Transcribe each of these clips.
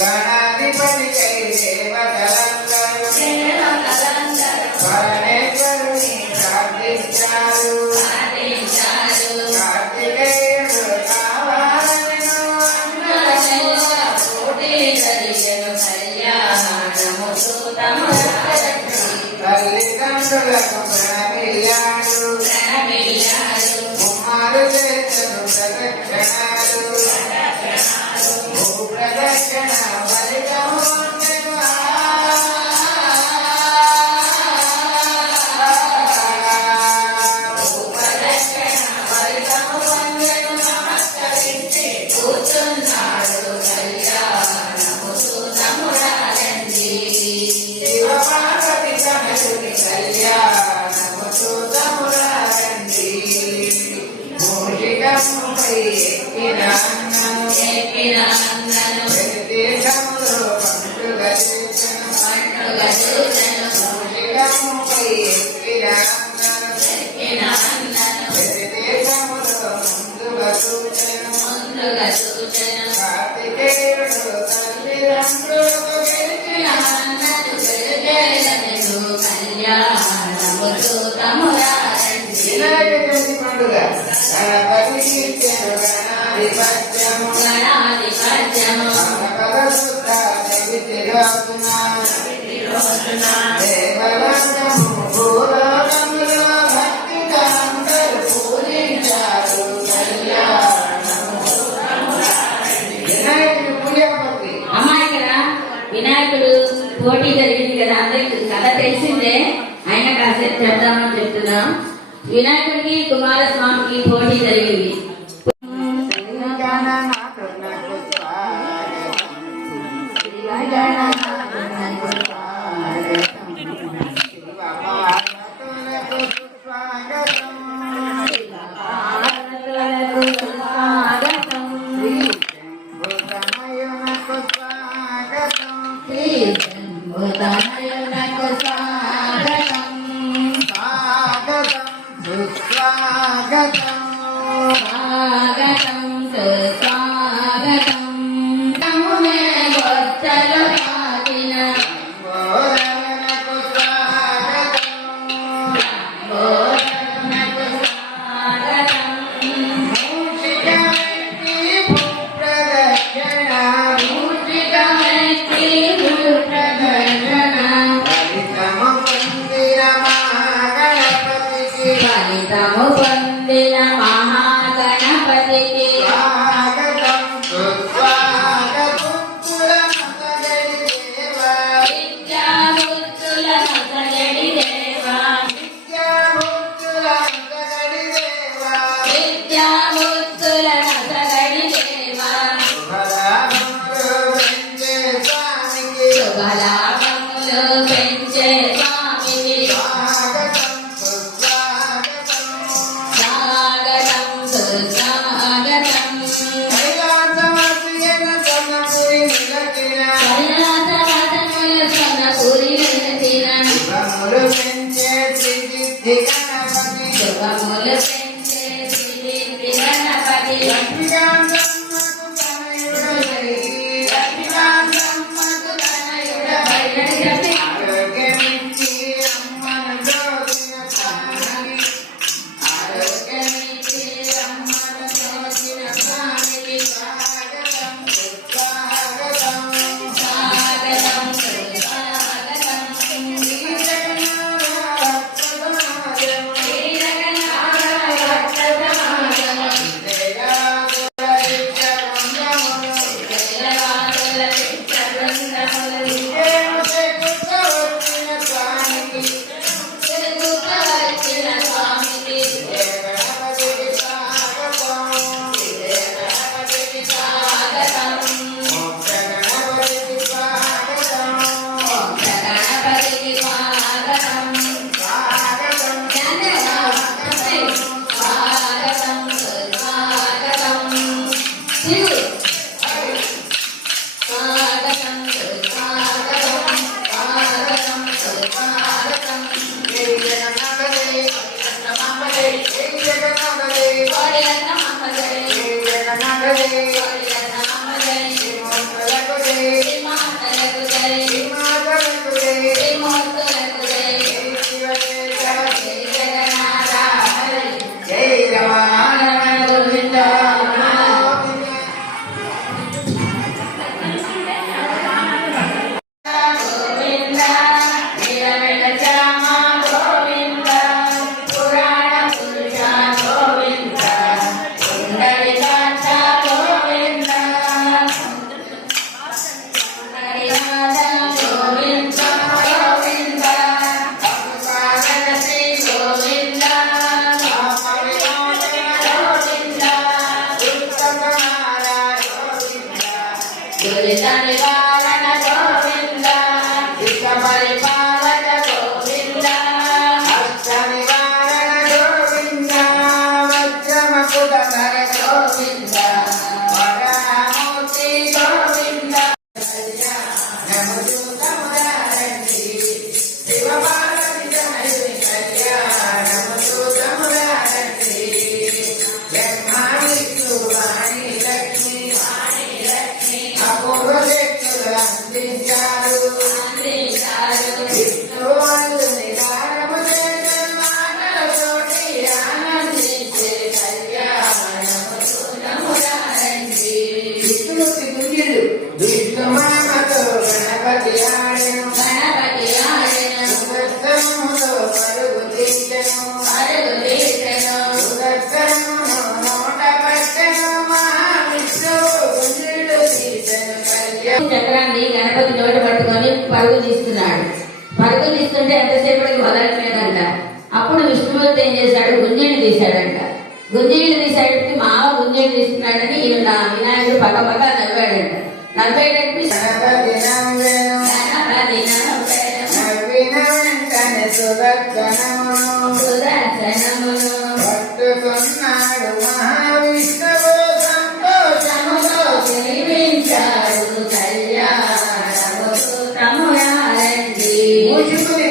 గణాధిపతి దేవతలందరూ పరమేశ్వరుని ప్రార్థించారు కార్తికేయుడు కావాలను కళ్యాణము తల్లిదండ్రులకు ప్రణమిల్లా పోటీ జరిగింది కదా అందరికి కథ తెలిసిందే. అయినా కాసేపు చెప్తామని చెప్తున్నాం. వినాయకుడికి కుమారస్వామికి పోటీ జరిగింది. Thank you. Buat? Yeah. Deus da Sara Vishnumurthy గుంజులు Ganapati ఆడెను Ganapati ఆడిన సుదర్శనముతో పరుగు తీసెను అరుగు తీసెను సుదర్శనమును నోట మహావిష్ణువు చక్రాన్ని గణపతి నోటి పట్టుకొని పరుగు తీస్తున్నాడు. పరుగు తీస్తుంటే ఎంతసేపటికి వదలట్లేదంట అప్పుడు విష్ణుమూర్తి ఏం చేశాడు? గుంజీని తీశాడంట. గుంజీని తీసేటప్పటికి మావ గుంజీని తీస్తున్నాడని ఈయన వినాయకుడు పక్క పక్క నవ్వాడంట నవ్వేటప్పుడు పట్టుకున్నాడు మహావిష్ణువు జీవించాడు కళ్యాణము. మూషికుని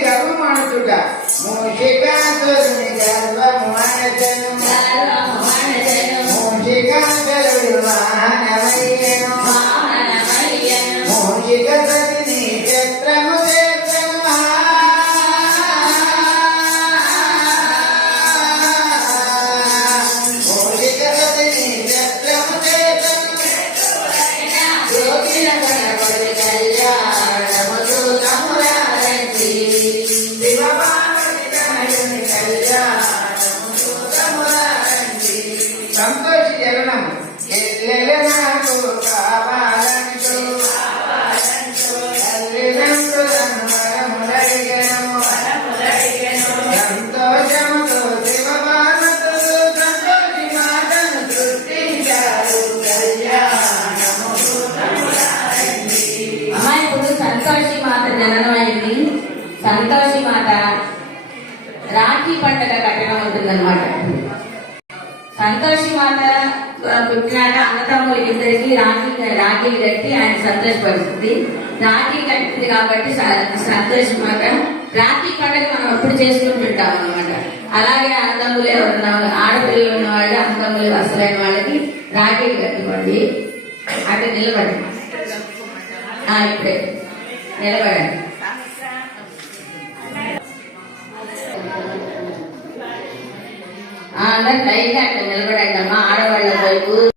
Bueno, el, el, ఇద్దరికి రాఖీ రాఖీలు కట్టి ఆయన సంతోషపడుతుంది రాఖీ కట్టింది కాబట్టి స- రాఖీ పండుగ మనం ఎప్పుడు చేసుకుంటుంటాం అనమాట అలాగే అన్నదమ్ములు ఎవరన్నా ఆడపిల్లలు ఉన్న వాళ్ళు అన్నదమ్ములు అసలైన వాళ్ళకి రాఖీలు కట్టుకోండి. అటు నిలబడి ఇప్పుడే. నిలబడండి. అందరు లైట్ అట్లా నిలబడండి అమ్మా. ఆడవాళ్ళ వైపు.